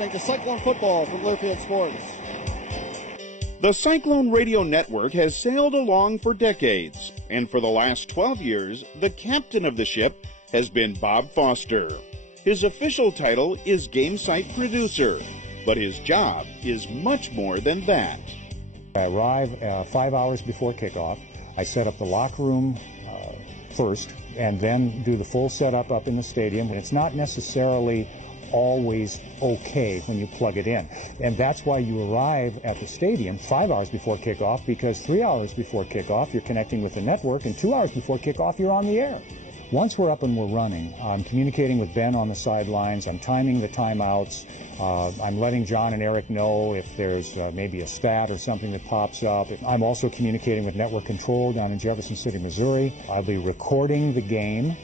listening to Cyclone Football from Learfield Sports. The Cyclone Radio Network has sailed along for decades, and for the last 12 years, the captain of the ship has been Bob Foster. His official title is Game Site Producer, but his job is much more than that. I arrive 5 hours before kickoff. I set up the locker room first, and then do the full setup up in the stadium. And it's not necessarily always okay when you plug it in. And that's why you arrive at the stadium 5 hours before kickoff, because 3 hours before kickoff you're connecting with the network, and 2 hours before kickoff you're on the air. Once we're up and we're running, I'm communicating with Ben on the sidelines. I'm timing the timeouts. I'm letting John and Eric know if there's maybe a stat or something that pops up. I'm also communicating with network control down in Jefferson City, Missouri. I'll be recording the game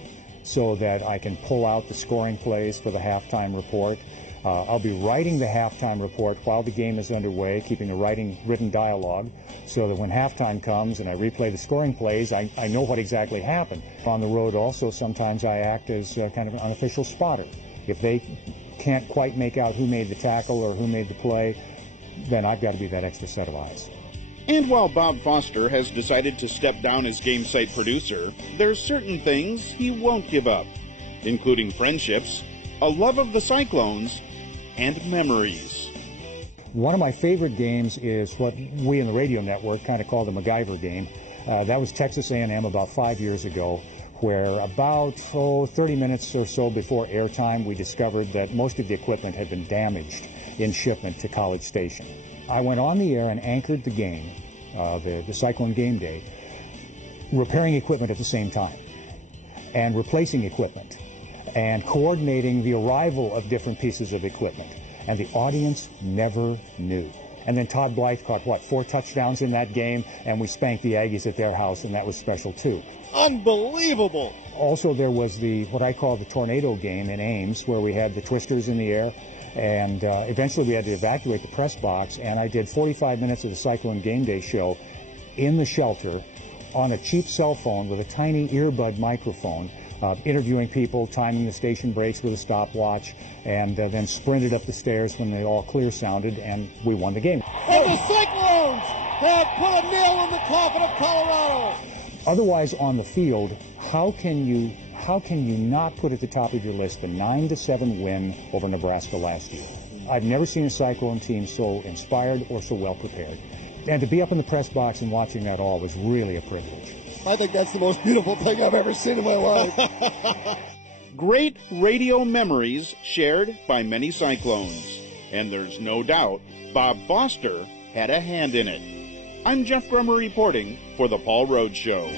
so that I can pull out the scoring plays for the halftime report. I'll be writing the halftime report while the game is underway, keeping a written dialogue, so that when halftime comes and I replay the scoring plays, I know what exactly happened. On the road also, sometimes I act as kind of an unofficial spotter. If they can't quite make out who made the tackle or who made the play, then I've got to be that extra set of eyes. And while Bob Foster has decided to step down as Game Site Producer, there's certain things he won't give up, including friendships, a love of the Cyclones, and memories. One of my favorite games is what we in the radio network kind of call the MacGyver game. That was Texas A&M about 5 years ago, where about 30 minutes or so before airtime, we discovered that most of the equipment had been damaged in shipment to College Station. I went on the air and anchored the game, the Cyclone game day, repairing equipment at the same time, and replacing equipment, and coordinating the arrival of different pieces of equipment. And the audience never knew. And then Todd Blythe caught, 4 touchdowns in that game, and we spanked the Aggies at their house, and that was special too. Unbelievable! Also, there was what I call the tornado game in Ames, where we had the twisters in the air, and eventually we had to evacuate the press box, and I did 45 minutes of the Cyclone Game Day show in the shelter on a cheap cell phone with a tiny earbud microphone, interviewing people, timing the station breaks with a stopwatch, and then sprinted up the stairs when the all clear sounded, and we won the game. And the Cyclones have put a nail in the coffin of Colorado. Otherwise, on the field, how can you not put at the top of your list the 9-7 win over Nebraska last year? I've never seen a Cyclone team so inspired or so well prepared. And to be up in the press box and watching that all was really a privilege. I think that's the most beautiful thing I've ever seen in my life. Great radio memories shared by many Cyclones. And there's no doubt Bob Foster had a hand in it. I'm Jeff Brummer reporting for the Paul Rhoads Show.